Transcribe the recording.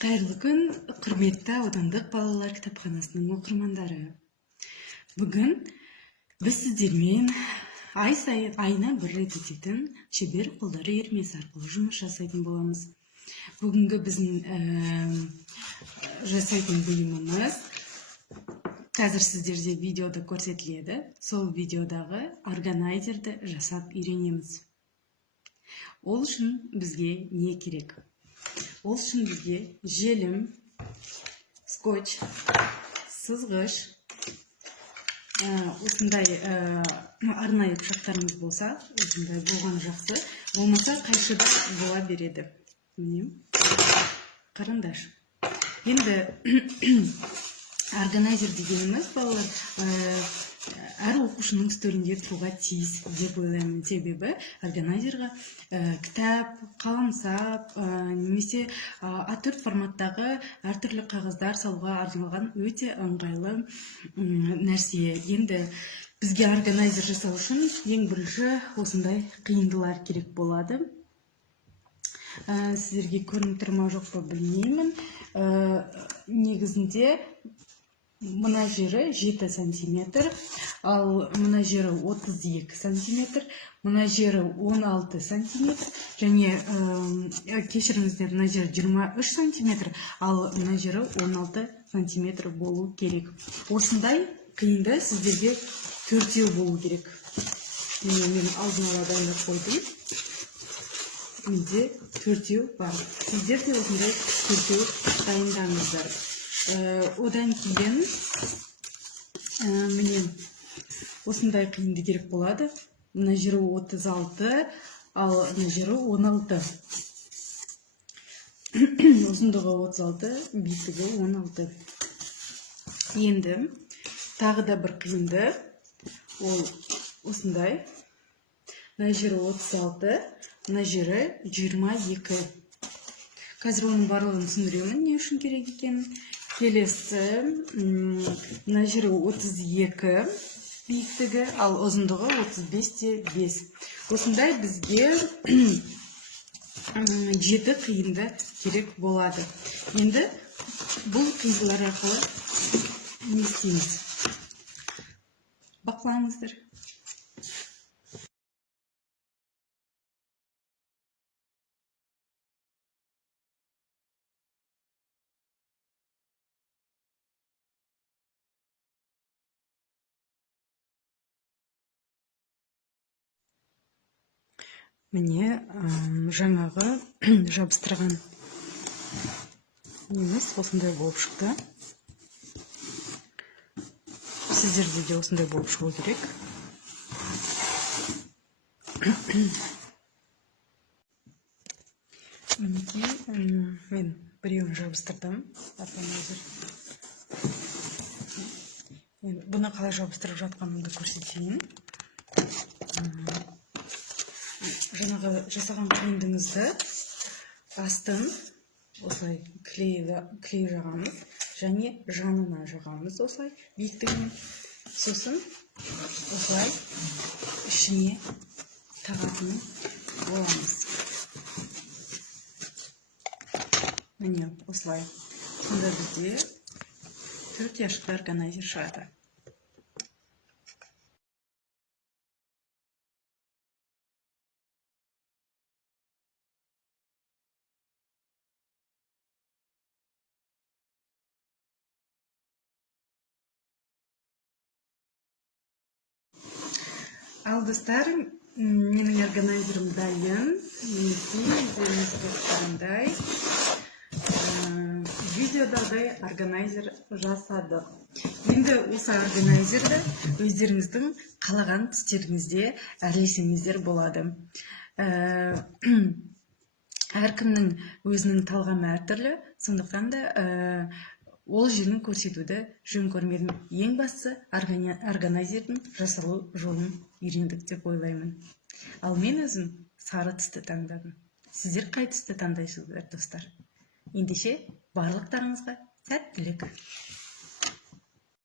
Қайырлы күн, құрметті аудандық балалар кітапханасының оқырмандары. Бүгін біз сіздермен айына бір рет өтетін шебер қолдары үйірмесі арқылы жұмыс жасайтын боламыз. Бүгінгі біздің жасайтын бұйымымыз қазір сіздерде видеода көрсетіледі. Сол видеодағы органайзерді жасап үйренеміз. Ол үшін бізге не керек? Ол үшін бізге желім, скотч, сызғыш, осындай арнайы пышақтарымыз болса, осындай болған жақсы. Болмаса қайшыда бола береді. Міне, қарындаш. Енді органайзер дегеніміз, балалар, әр оқушының үстелінде тұруға тиіс деп ойлаймын. Себебі органайзерға кітап, қаламсап, немесе А4 форматтағы әртүрлі қағаздар салуға арналған өте ыңғайлы нәрсе. Енді бізге органайзер жасау үшін ең бірінші осындай қиындылар керек болады. Сіздерге көрініп тұр ма жоқ па білмеймін. Негізінде мына жері 7 сантиметр, ал мына жері 32 сантиметр, мына жері 16 сантиметр, және кешіріңіздер, мына жері 23 сантиметр, ал мына жері 16 сантиметр болу керек. Осындай қиынды сіздерге 4 болу керек. Мен алдын ала дайындап қойдым. Менде 4 бар. Сіздер де осындай 4 дайындаңыздар. Одан кейін міне осындай қиынды керек болады. Мына жері 36, ал мына жері 16. Ұзындығы 36, биіктігі 16. Енді тағы да бір қиынды. Ол осындай. Мына жері 36, мына жері 22. Қазір оның барлығын түсіндіремін, не үшін керек екенін. Келесі, мына жері 32 биіктігі, ал ұзындығы 35-5. Осындай бізге 7 қиынды керек болады. Енді бұл қиындылар арқылы не істейміз? Бақылаңыздар. Міне жаңағы жабыстырған неміз осындай болып шықты. Сіздерде де осындай болып шығу керек. Мен біреуін жабыстырдым. Бұны қалай жабыстырып жатқанымды көрсетейін. Жаңағы жасаған қиындыңызды астын осылай клей жағамыз, және жанына жағамыз осылай биіктігімен. Сосын осылай ішіне тағатын боламыз. Міне осылай. Сонда бізде 4 яшықты органайзер шығады. Ал достар, менің органайзерім дайын. Видеодағыдай органайзер жасадық. Енді осы органайзерді өздеріңіздің қалаған түстеріңізде әрлесеңіздер болады. Әркімнің өзінің талғамы әртүрлі, сондықтан да ол жерін көрсетуді жөн көрмедім. Ең бастысы органайзердің жасалу жолын үйрендік деп ойлаймын. Ал мен өзім сары түсті таңдадым. Сіздер қай түсті таңдайсыздар, достар? Ендеше барлықтарыңызға сәттілік.